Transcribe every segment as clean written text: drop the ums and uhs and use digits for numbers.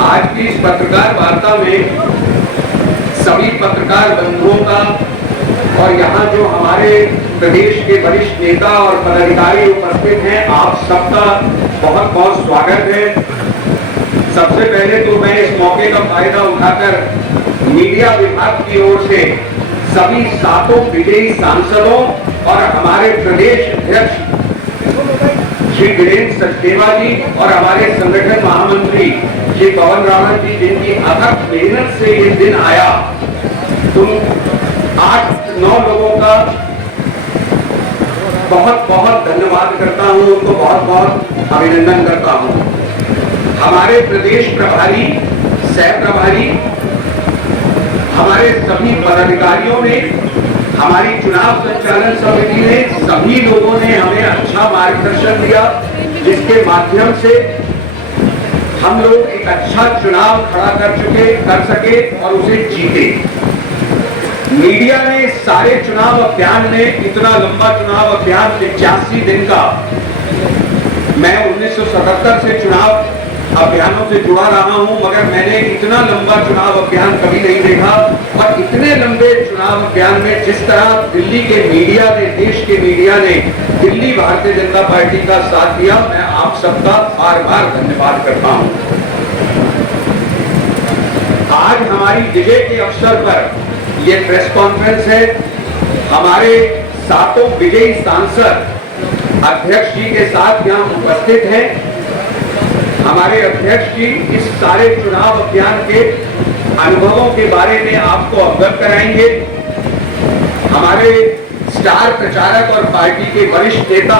आज की इस पत्रकार वार्ता में सभी पत्रकार बंधुओं का और यहाँ जो हमारे प्रदेश के वरिष्ठ नेता और पदाधिकारी उपस्थित हैं, आप सबका बहुत बहुत स्वागत है। सबसे पहले तो मैं इस मौके का फायदा उठाकर मीडिया विभाग की ओर से सभी 7 विजयी सांसदों और हमारे प्रदेश अध्यक्ष श्री वीरेंद्र सचदेवा जी और हमारे संगठन महामंत्री श्री पवन रावत जी, जिनकी अथक मेहनत से ये दिन आया, तुम 8-9 लोगों का बहुत बहुत धन्यवाद करता हूं, उनको बहुत बहुत अभिनंदन करता हूं। हमारे प्रदेश प्रभारी, सह प्रभारी, हमारे सभी पदाधिकारियों ने, हमारी चुनाव संचालन समिति ने, सभी लोगों ने हमें अच्छा मार्गदर्शन दिया, जिसके माध्यम से हम लोग एक अच्छा चुनाव खड़ा कर सके और उसे जीते। मीडिया ने सारे चुनाव अभियान में, इतना लंबा चुनाव अभियान 85 दिन का, मैं 1977 से चुनाव अभियानों से जुड़ा रहा हूं, मगर मैंने इतना लंबा चुनाव अभियान कभी नहीं देखा। और इतने लंबे चुनाव अभियान में जिस तरह दिल्ली के मीडिया ने, देश के मीडिया ने दिल्ली भारतीय जनता पार्टी का साथ दिया, मैं आप सबका बार बार धन्यवाद करता हूं। आज हमारी विजय के अवसर पर यह प्रेस कॉन्फ्रेंस है। हमारे 7 विजयी सांसद अध्यक्ष जी के साथ यहाँ उपस्थित हैं। हमारे अध्यक्ष जी इस सारे चुनाव अभियान के अनुभवों के बारे में आपको अवगत कराएंगे। हमारे स्टार प्रचारक और पार्टी के वरिष्ठ नेता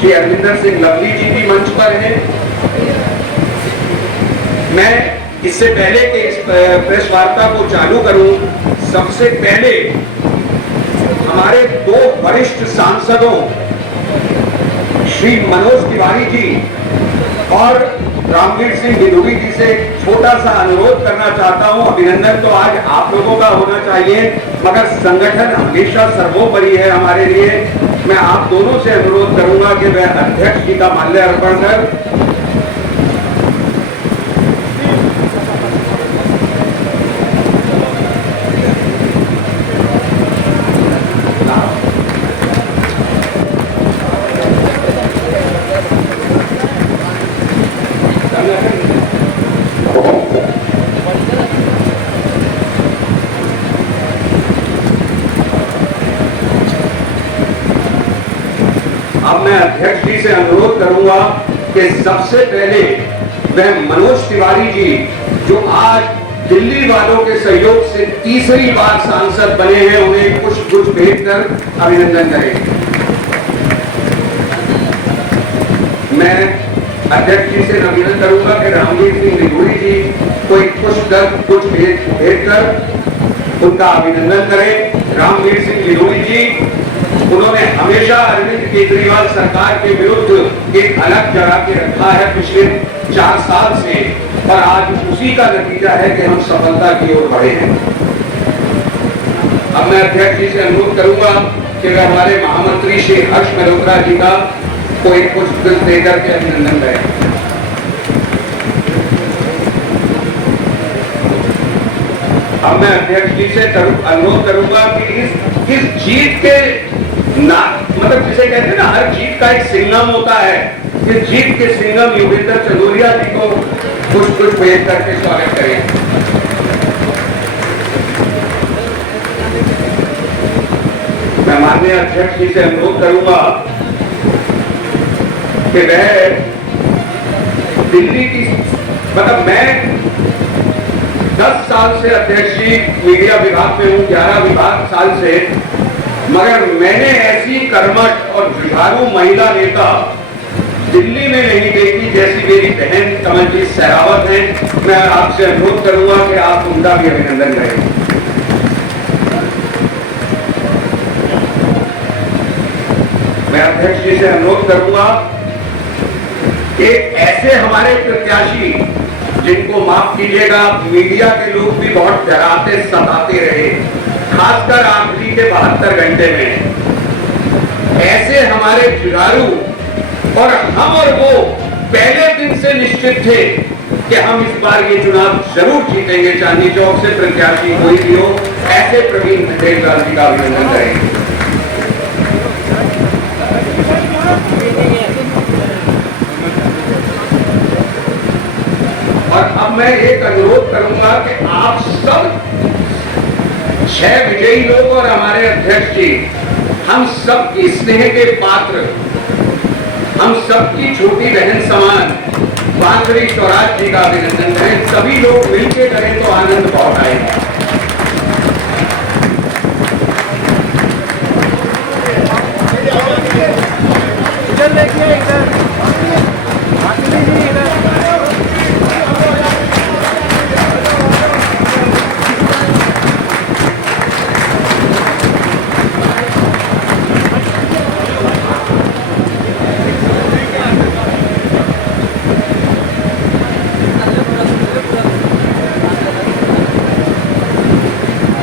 श्री अरविंदर सिंह लवली जी भी मंच पर हैं। मैं इससे पहले कि इस प्रेस वार्ता को चालू करूं, सबसे पहले हमारे 2 वरिष्ठ सांसदों श्री मनोज तिवारी जी और रामवीर सिंह गिदोड़ी जी से छोटा सा अनुरोध करना चाहता हूं। अभिनंदन तो आज आप लोगों का होना चाहिए, मगर संगठन हमेशा सर्वोपरि है हमारे लिए। मैं आप दोनों से अनुरोध करूंगा कि वह अध्यक्ष जी का माल्यार्पण कर अब मैं अध्यक्ष जी से अनुरोध करूंगा कि सबसे पहले वह मनोज तिवारी जी, जो आज दिल्ली वालों के सहयोग से तीसरी बार सांसद बने हैं, उन्हें कुछ भेंट कर अभिनंदन करें। मैं अध्यक्ष जी से निवेदन करूंगा कि रामवीर सिंह गिदोड़ी जी कुछ भेंट कर उनका अभिनंदन करें। रामवीर सिंह गिदोड़ी जी, उन्होंने हमेशा अरविंद केजरीवाल सरकार के विरुद्ध एक अलग जगह के रखा है पिछले 4 साल से, और आज उसी का नतीजा है कि हम सफलता की ओर बढ़े हैं। अब मैं अध्यक्ष जी से अनुरोध करूंगा कि वे हमारे महामंत्री श्री हर्ष मल्होत्रा जी का कुछ देकर के अभिनंदन करें। अब मैं अध्यक्ष जी से अनुरोध करूंगा कि इस जीत के मतलब जिसे कहते हैं ना, हर जीत का एक सिंघम होता है, इस जीत के सिंघम योगेंद्र चंदोलिया जी को कुछ भेंट करके स्वागत करें। मैं माननीय अध्यक्ष जी से अनुरोध करूंगा कि वह दिल्ली की, मतलब मैं 10 साल से अध्यक्ष जी मीडिया विभाग में हूं, 11 साल से, मगर मैंने ऐसी कर्मठ और जुझारू महिला नेता दिल्ली में नहीं देखी जैसी मेरी बहन कमलजीत सहरावत हैं। मैं आपसे अनुरोध करूंगा कि आप उनका भी अभिनंदन करें। मैं अध्यक्ष जी से अनुरोध करूंगा कि ऐसे हमारे प्रत्याशी, जिनको माफ कीजिएगा मीडिया के लोग भी बहुत डराते सताते रहे, खासकर आखिरी के 72 घंटे में, ऐसे हमारे जुझारू, और हम और वो पहले दिन से निश्चित थे कि हम इस बार ये चुनाव जरूर जीतेंगे, चांदनी चौक से प्रत्याशी कोई भी हो, ऐसे प्रवीण खंडेलवाल जी का अभिनंदन करेंगे। और अब मैं एक अनुरोध करूंगा कि आप सब 6 विजयी लोग और हमारे अध्यक्ष जी, हम सब की स्नेह के पात्र, हम सबकी छोटी बहन समान बांसुरी स्वराज जी का अभिनंदन करें। सभी लोग मिलकर करें तो आनंद बहुत आएगा। इधर देखिए, इधर बांसुरी जी, इधर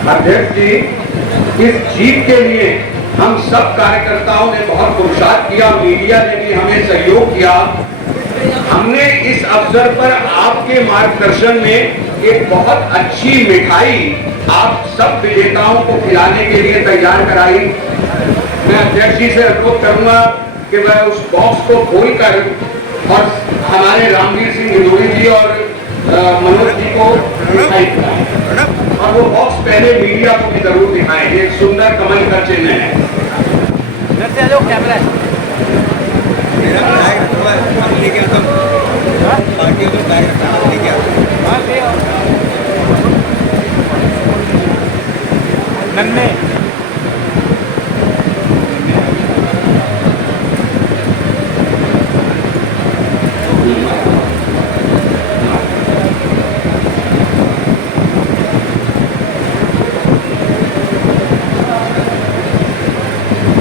अध्यक्ष जी, इस जीत के लिए हम सब कार्यकर्ताओं ने बहुत पुरुषार्थ किया, मीडिया ने भी हमें सहयोग किया। हमने इस अवसर पर आपके मार्गदर्शन में एक बहुत अच्छी मिठाई आप सब विजेताओं को खिलाने के लिए तैयार कराई। मैं अध्यक्ष जी से अनुरोध करूंगा कि वह उस बॉक्स को खोलकर और हमारे रामवीर सिंह हिंदोरी जी और मनोज जी को मिठाई खिलाएं, और वो बॉक्स पहले मीडिया को भी जरूर दिखाएं। एक सुंदर कमल का चिन्ह है। इधर से आ जाओ, कैमरा है। नन्हे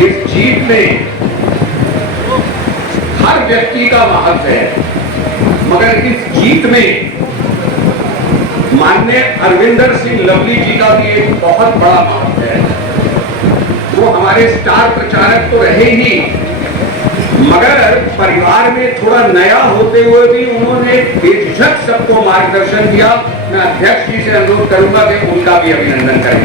इस जीत में हर व्यक्ति का महत्व है, मगर इस जीत में माननीय अरविंदर सिंह लवली जी का भी एक बहुत बड़ा महत्व है। वो हमारे स्टार प्रचारक तो रहे ही, मगर परिवार में थोड़ा नया होते हुए भी उन्होंने बेझिझक सबको मार्गदर्शन दिया। मैं अध्यक्ष जी से अनुरोध करूंगा कि उनका भी अभिनंदन करें।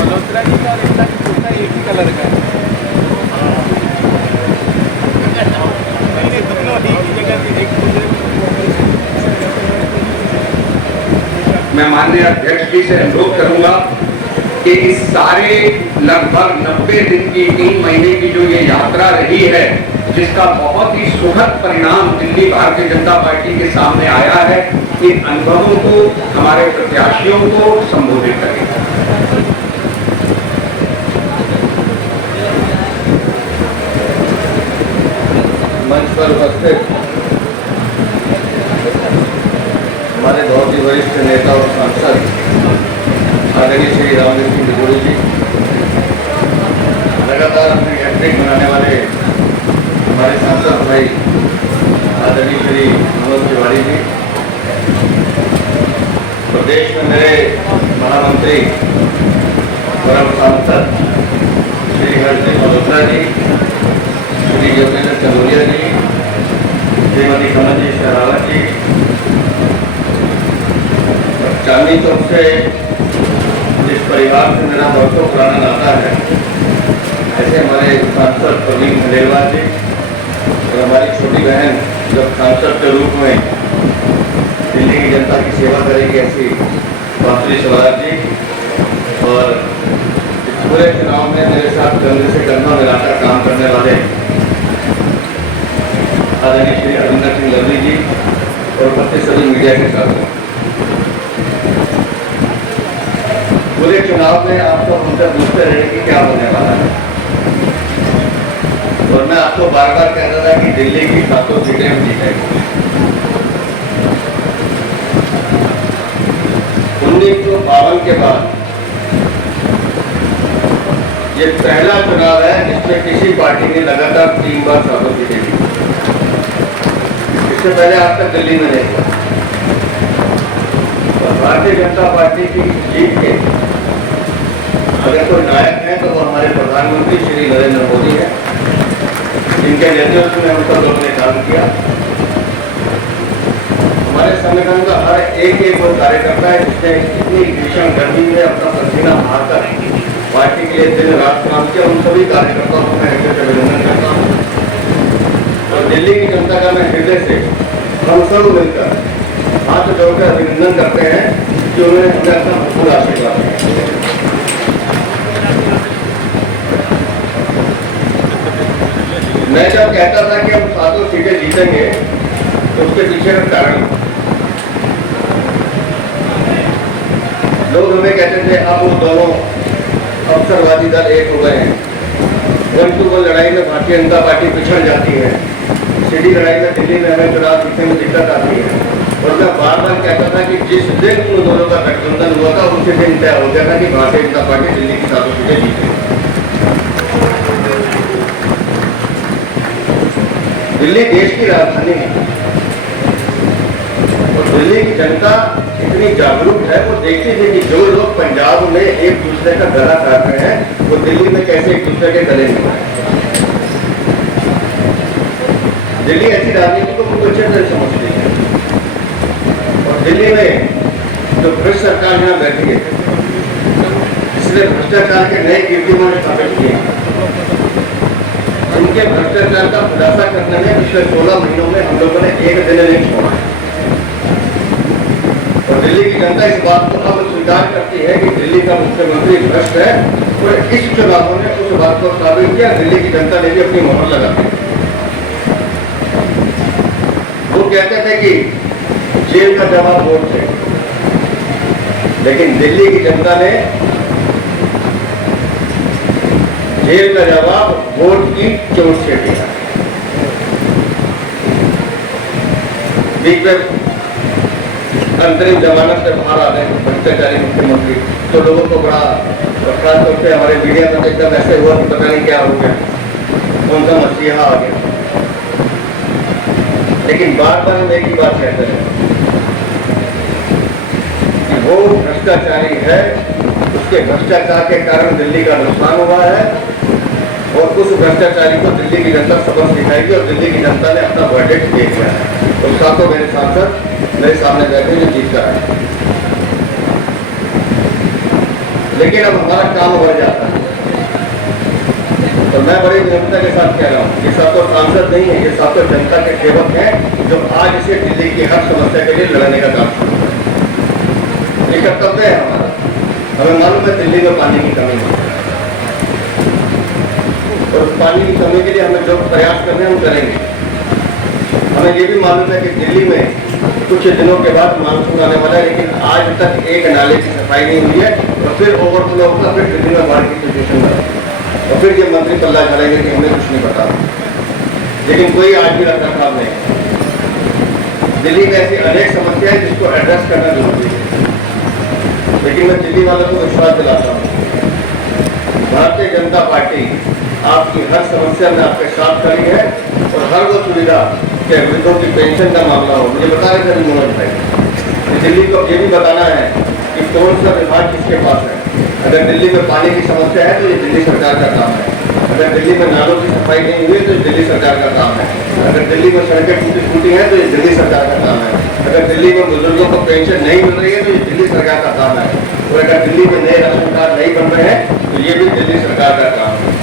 मल्होत्रा जी का और एकता की कुर्ता एक ही कलर का है। नहीं, दोनों एक ही जगह से एक मैं माननीय अध्यक्ष जी से अनुरोध करूंगा कि इस सारे लगभग 90 दिन की 3 महीने की जो ये यात्रा रही है, जिसका बहुत ही सुखद परिणाम दिल्ली भारतीय जनता पार्टी के सामने आया है, इन अनुभवों को हमारे प्रत्याशियों को संबोधित करें। मंच पर उपस्थित हमारे बहुत ही वरिष्ठ नेता और सांसद आदरणीय श्री रामवीर सिंह हिंदोरी जी, लगातार अपने हैट्रिक बनाने वाले हमारे सांसद भाई आदरणीय श्री मनोज तिवारी जी, प्रदेश में मेरे महामंत्री परम सांसद श्री हर्षदीप मल्होत्रा जी, श्री योगेंद्र चंदोलिया जी, श्रीमती कमल जी शहरावत जी, चांदनी चौक से जिस परिवार से मेरा वर्षों पुराना नाता है, ऐसे हमारे सांसद प्रवीण खंडेलवाल जी और हमारी छोटी बहन जब सांसद के रूप में दिल्ली की जनता की सेवा करेगी, ऐसी बांसुरी स्वराज जी, और इस पूरे चुनाव में मेरे साथ कंधे से कंधा मिलाकर काम करने वाले आदरणीय श्री अरविंदर सिंह लवली जी और उपस्थित सभी मीडिया के साथ। पूरे चुनाव में आपको हमसे पूछते रहे कि क्या होने वाला है, और मैं आपको बार बार कहता था कि दिल्ली की 7 सीटें हम जीतेंगे। 1952 के बाद ये पहला चुनाव है जिसमें किसी पार्टी ने लगातार 3 बार 7 सीटें जीती। इससे पहले आज तक दिल्ली में नहीं हुआ। और भारतीय जनता पार्टी की जीत के अगर कोई नायक है तो वो हमारे प्रधानमंत्री श्री नरेंद्र मोदी है। जिनके नेतृत्व में हम सब लोगों ने काम किया। हमारे संगठन का हर एक वो कार्यकर्ता है जिसने इतनी भीषण गर्मी में अपना पसीना बहाकर पार्टी के लिए दिन रात काम किया। उन सभी कार्यकर्ताओं को मैं हृदय से अभिनंदन करता हूँ और दिल्ली की जनता का मैं हृदय से हम सब मिलकर हाथ जोड़कर अभिनंदन करते हैं कि उन्होंने हमें अपना भरपूर आशीर्वाद दिया। मैं जब कहता था कि हम 7 सीटें जीतेंगे तो उसके पीछे का कारण लोग हमें कहते थे अब वो दोनों अवसरवादी दल एक हो गए हैं, 1-2 लड़ाई में भारतीय जनता पार्टी पिछड़ जाती है, सीधी लड़ाई में दिल्ली में हमें चुनाव जीतने में दिक्कत आती है। और मैं बार बार कहता था कि जिस दिन उन दोनों का गठबंधन हुआ था उसी दिन तय हो गया था कि भारतीय जनता पार्टी दिल्ली की 7 सीटें जीतेगी। दिल्ली देश की राजधानी है और दिल्ली की जनता इतनी जागरूक है, वो देखती थी कि जो लोग पंजाब में एक दूसरे का गला काट रहे हैं वो दिल्ली में कैसे एक दूसरे के गले मिल रहे हैं। दिल्ली ऐसी राजनीति को बहुत अच्छे से समझती है और दिल्ली में जो भ्रष्ट सरकार यहाँ बैठी है इसने भ्रष्टाचार के नए कीर्तिमान स्थापित किए। उनके भ्रष्टाचार का खुलासा करने में पिछले 16 महीनों में हम लोगों ने एक दिन नहीं छोड़ा और दिल्ली की जनता इस बात को अब स्वीकार करती है कि दिल्ली का मुख्यमंत्री भ्रष्ट है और इस चुनावों ने उस बात को साबित किया। दिल्ली की जनता ने भी अपनी मोहर लगा दी। वो कहते थे कि जेल का जवाब वोट से, लेकिन दिल्ली की जनता ने जेल का जवाब वोट की चोट से दिया। अंतरिम जमानत से बाहर आ गए भ्रष्टाचारी मुख्यमंत्री तो लोगों को बड़ा खास तौर से हमारे मीडिया में एकदम ऐसे हुआ कि पता नहीं क्या हो गया, कौन सा मसीहा आ गया। लेकिन बार बार हम एक ही बात कहते हैं कि वो भ्रष्टाचारी है, उसके भ्रष्टाचार के कारण दिल्ली का नुकसान हुआ है और उस भ्रष्टाचारी को दिल्ली की जनता सबक सिखाएगी और दिल्ली की जनता ने अपना वर्डिक्ट दे दिया है। तो सातों मेरे सांसद मेरे सामने बैठे जो जीत कर आए, लेकिन अब हमारा काम बढ़ जाता है। तो मैं बड़ी विनम्रता के साथ कह रहा हूँ, ये सातों सांसद नहीं है, ये सातों जनता के सेवक हैं जो आज इसे दिल्ली की हर समस्या के लिए लड़ने का काम शुरू करें। ये कर्तव्य है हमारा। हमें मालूम है दिल्ली में पानी की कमी है और पानी की कमी के लिए हमें जो प्रयास करने हम करेंगे। हमें ये भी मालूम है कि दिल्ली में कुछ दिनों के बाद मानसून आने वाला है, लेकिन आज तक एक नाले की सफाई नहीं हुई है और फिर ओवरफ्लो होगा, फिर दिल्ली में बाढ़ की सिचुएशन बनेगी और फिर ये मंत्री पल्ला झाड़ेंगे कि हमें कुछ नहीं पता। लेकिन कोई आज भी रख रखाव नहीं। दिल्ली में ऐसी अनेक समस्याएं हैं जिसको एड्रेस करना जरूरी है। लेकिन मैं दिल्ली वालों को विश्वास दिलाता हूँ, भारतीय जनता पार्टी आपकी हर समस्या में आपके साथ खड़ी है और हर वो सुविधा के वृद्धों की पेंशन का मामला हो। मुझे बता रहे थे मनोज भाई, दिल्ली को ये भी बताना है कि कौन सा विभाग किसके पास है। अगर दिल्ली में पानी की समस्या है तो ये दिल्ली सरकार का काम है। अगर दिल्ली में नालों की सफाई नहीं हुई तो ये दिल्ली सरकार का काम है। अगर दिल्ली में सड़कें टूटी हैं तो ये दिल्ली सरकार का काम है। अगर दिल्ली में बुजुर्गों को पेंशन नहीं मिल रही है तो ये दिल्ली सरकार का काम है। और अगर दिल्ली में नए राशन कार्ड नहीं बन रहे हैं तो ये भी दिल्ली सरकार का काम है।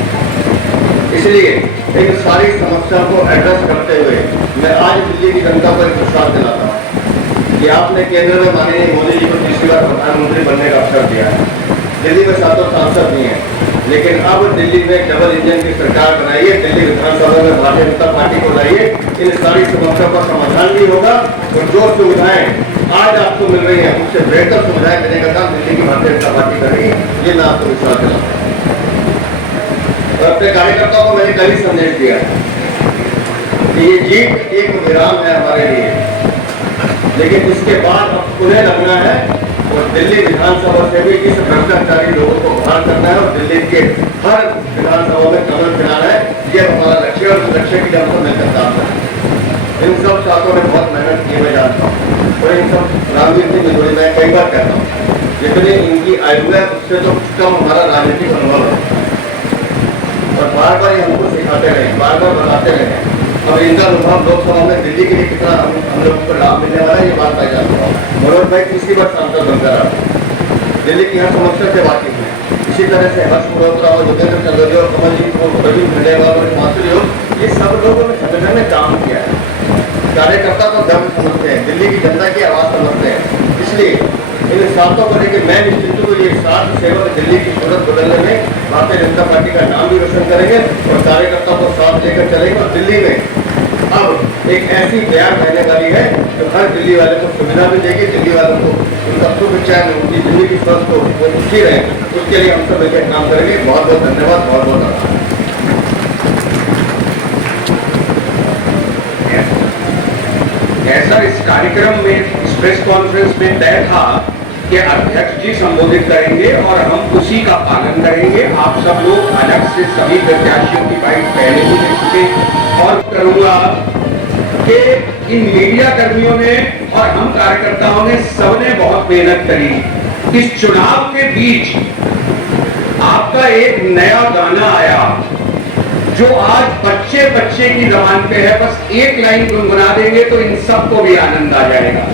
इसलिए इन सारी समस्याओं को एड्रेस करते हुए मैं आज दिल्ली की जनता को एक विश्वास दिलाता हूँ कि आपने केंद्र में माननीय मोदी जी को तीसरी बार प्रधानमंत्री बनने का अवसर दिया है। दिल्ली में सातों सांसद नहीं है, लेकिन अब दिल्ली में डबल इंजन की सरकार बनाइए, दिल्ली विधानसभा में भारतीय जनता पार्टी को लाइए। इन सारी समस्याओं का समाधान भी होगा और जो सुविधाएं आज आपको मिल रही हैं उससे बेहतर सुविधाएं देने का काम दिल्ली की भारतीय जनता पार्टी करेगी। ये मैं आपको विश्वास दिलाता हूँ और अपने कार्यकर्ताओं को मैंने कल ही संदेश दिया कि ये जीत एक विराम है हमारे लिए, लेकिन इसके बाद अब पुनः लगना है और दिल्ली विधानसभा से भी इस भ्रष्टाचारी लोगों को बाहर करना है और दिल्ली के हर विधानसभा में कमल खिलाना है। ये हमारा लक्ष्य और लक्ष्य की तरफ मिलकर काम है। इन सब छात्रों ने बहुत मेहनत की, मैं जानता हूँ और इन सब राजनीति में जुड़ी मैं कई बार कहता हूँ जितनी इनकी आयु है उससे तो कम हमारा राजनीतिक अनुभव है। और बार बार हमको सिखाते रहे, बार बार बताते रहे। और इनका अनुभव लोकसभा में दिल्ली के लिए कितना हम लोग को लाभ मिलने वाला है, ये बात मैं जानता हूँ। मनोज भाई तीसरी बार सांसद बनकर आ रहे, दिल्ली की हर समस्या से वाकिफ है। इसी तरह से हर्ष मल्होत्रा और योगेंद्र चंद्रदेव और कमल जी को प्रवीण खंडेलवाल और माथुर योग, ये सब लोगों ने संगठन में काम किया है। कार्यकर्ता को धर्म समझते हैं, दिल्ली की जनता की आवाज़ समझते हैं। इसलिए इन सातों को लेकर मैं निश्चित को ये सात सेवक दिल्ली की सूरत बदलने में भारतीय जनता पार्टी का नाम भी रोशन करेंगे और कार्यकर्ताओं को साथ लेकर चलेंगे। और दिल्ली में अब एक ऐसी बयान रहने वाली है जो हर दिल्ली वाले को सुविधा भी देगी, दिल्ली वालों को उनका सुख चैन, उनकी जिंदगी स्वस्थ हो, वो खुशी रहे, उसके लिए हम सब मिलकर काम करेंगे। बहुत बहुत धन्यवाद, बहुत बहुत आभार। ऐसा इस कार्यक्रम में, इस प्रेस कॉन्फ्रेंस में तय था कि अध्यक्ष जी संबोधित करेंगे और हम उसी का पालन करेंगे। आप सब लोग अलग से सभी प्रत्याशियों की बाइट पहले ही ले चुके, और करूंगा कि इन मीडिया कर्मियों ने और हम कार्यकर्ताओं ने सबने बहुत मेहनत करी। इस चुनाव के बीच आपका एक नया गाना आया जो आज बच्चे बच्चे की जबान पे है, बस एक लाइन गुनगुना देंगे तो इन सबको भी आनंद आ जाएगा।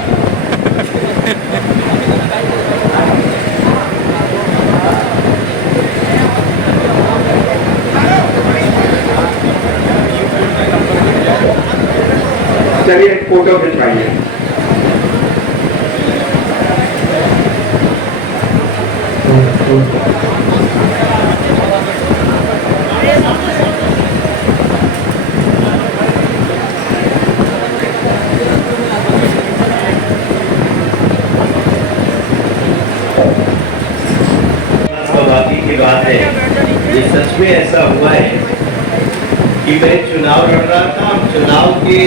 चलिए एक फोटो खिंचवाइए। सौभाग्य की बात है, ये सच में ऐसा हुआ है कि मैं चुनाव लड़ रहा था। चुनाव के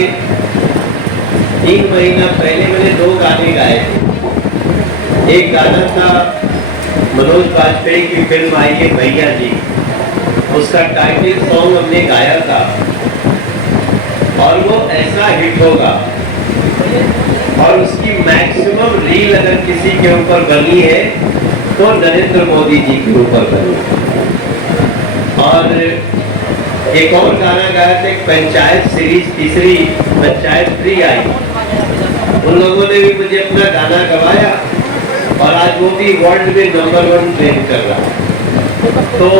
3 महीना पहले मैंने 2 गाने गाए थे। एक गाना था मनोज वाजपेयी की फिल्म आई है भैया जी, उसका टाइटल सॉन्ग हमने गाया था और वो ऐसा हिट होगा और उसकी मैक्सिमम रील अगर किसी के ऊपर बनी है तो नरेंद्र मोदी जी के ऊपर बनी। और एक और गाना गाया था, एक पंचायत सीरीज तीसरी पंचायत 3 आई, उन लोगों ने भी मुझे अपना गाना गवाया और आज वो भी वर्ल्ड में नंबर 1 ट्रेंड कर रहा है। तो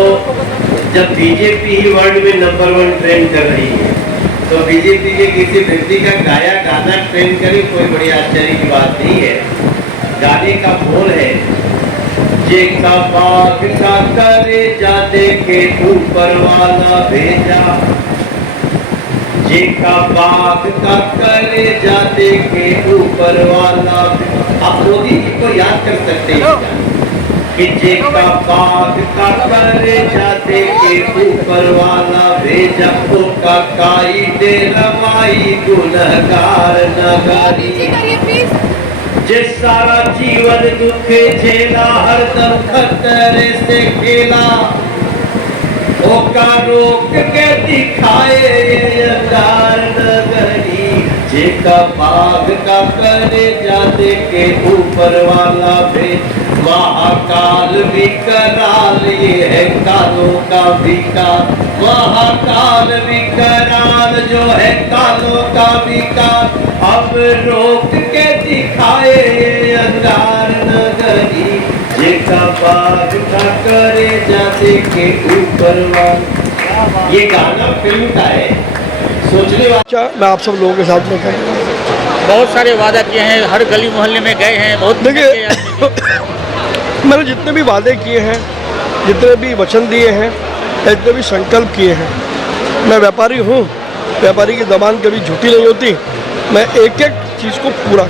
जब बीजेपी ही वर्ल्ड में नंबर 1 ट्रेंड कर रही है तो बीजेपी के किसी व्यक्ति का गाया गाना ट्रेंड करे, कोई बड़ी आश्चर्य की बात नहीं है। गाने का बोल है, जेका बाग का करे जा देखे ऊपर वाला भेजा, जेका बाग का करे जा देखे ऊपर वाला। आप मोदी जी को याद कर सकते हैं कि जेका बाग का करे जा देखे ऊपर वाला भेजा, तो काई दे रमाई गुनहगार नगारी। जिस सारा जीवन दुखे झेला, हर दम खतरे से खेला, ओका रोक के दिखाए अंगार नगरी। जेका बाग का करे जाते के ऊपर वाला भेज, महाकाल भी कराल ये है कालों का विकार। महाकाल भी कराल जो है कालों का विकार, अब रोक के दिखाए ये अंगार नगरी। जेका बाग का करे जाते के ऊपर वाला। ये गाना फिल्म का है, सोचने वाला। मैं आप सब लोगों के साथ में करूँगा। बहुत सारे वादा किए हैं, हर गली मोहल्ले में गए हैं, बहुत मैंने जितने भी वादे किए हैं, जितने भी वचन दिए हैं, जितने भी संकल्प किए हैं, मैं व्यापारी हूँ, व्यापारी की ज़बान कभी झूठी नहीं होती। मैं एक एक चीज़ को पूरा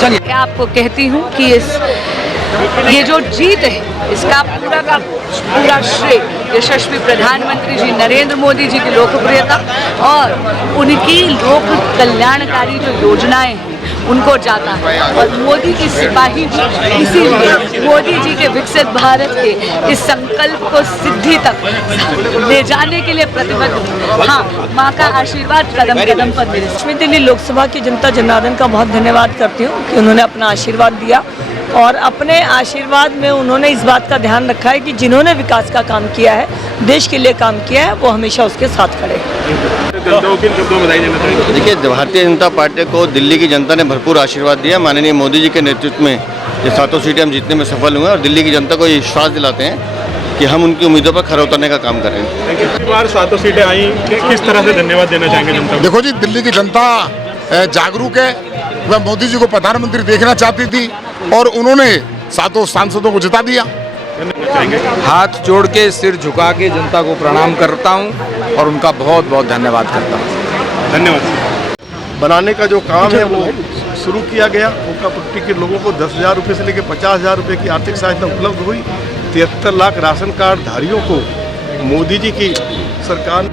चलिए आपको कहती हूँ कि ये जो जीत है इसका पूरा का पूरा श्रेय यशस्वी प्रधानमंत्री जी नरेंद्र मोदी जी की लोकप्रियता और उनकी लोक कल्याणकारी जो योजनाएं हैं उनको जाता है। और मोदी की सिपाही भी इसीलिए मोदी जी के विकसित भारत के इस संकल्प को सिद्धि तक ले जाने के लिए प्रतिबद्ध। हाँ, माँ का आशीर्वाद कदम कदम पर मेरे। मैं दिल्ली लोकसभा की जनता जनार्दन का बहुत धन्यवाद करती हूँ कि उन्होंने अपना आशीर्वाद दिया और अपने आशीर्वाद में उन्होंने इस बात का ध्यान रखा है कि जिन्होंने विकास का काम किया है, देश के लिए काम किया है, वो हमेशा उसके साथ खड़े। देखिए, भारतीय जनता पार्टी को दिल्ली की जनता ने भरपूर आशीर्वाद दिया। माननीय मोदी जी के नेतृत्व में ये 7 सीटें हम जीतने में सफल हुए और दिल्ली की जनता को ये विश्वास दिलाते हैं कि हम उनकी उम्मीदों पर खरा उतरने का काम कर रहे हैं। इस बार 7 सीटें आई, किस तरह से धन्यवाद देना चाहेंगे जनता को? देखो जी, दिल्ली की जनता जागरूक है। वह मोदी जी को प्रधानमंत्री देखना चाहती थी और उन्होंने 7 सांसदों को जिता दिया। हाथ जोड़ के, सिर झुका के जनता को प्रणाम करता हूं और उनका बहुत बहुत धन्यवाद करता हूं। धन्यवाद। बनाने का जो काम है वो शुरू किया गया। ओका पट्टी के लोगों को 10,000 रुपये से लेकर 50,000 रुपये की आर्थिक सहायता उपलब्ध हुई। 73 लाख राशन कार्ड धारियों को मोदी जी की सरकार